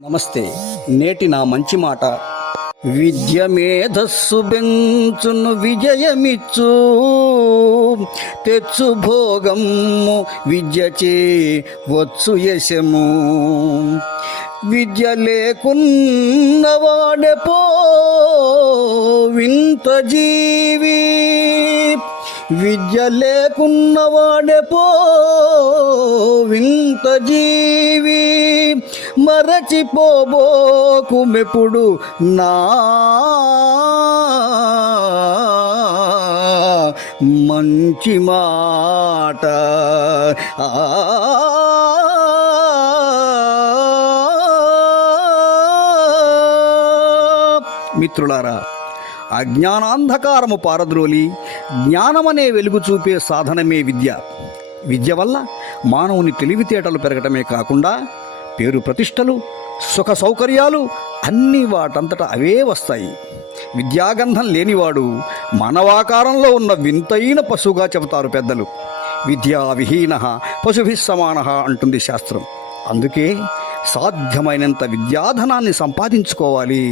నమస్తే. నేటి నా మంచి మాట, విద్య మేధస్సు బెంచును విజయమిచ్చు, తెచ్చు భోగము విద్యచే వచ్చు యశము. విద్య లేకున్నవాడే పో వింత జీవి, విద్య లేకున్నవాడే పో వింత జీవి. మరచిపోబోకుమెప్పుడు నా మంచి మాట. మిత్రులారా, అజ్ఞానాంధకారము పారద్రోలి జ్ఞానమనే వెలుగు చూపే సాధనమే విద్య. విద్య వల్ల మానవుని తెలివితేటలు పెరగటమే కాకుండా పేరు ప్రతిష్టలు, సుఖ సౌకర్యాలు అన్నీ వాటంతట అవే వస్తాయి. విద్యాగంధం లేనివాడు మానవాకారంలో ఉన్న వింతైన పశువుగా చెబుతారు పెద్దలు. విద్యా విహీన పశుభిః సమానః అంటుంది శాస్త్రం. అందుకే సాధ్యమైనంత విద్యాధనాన్ని సంపాదించుకోవాలి.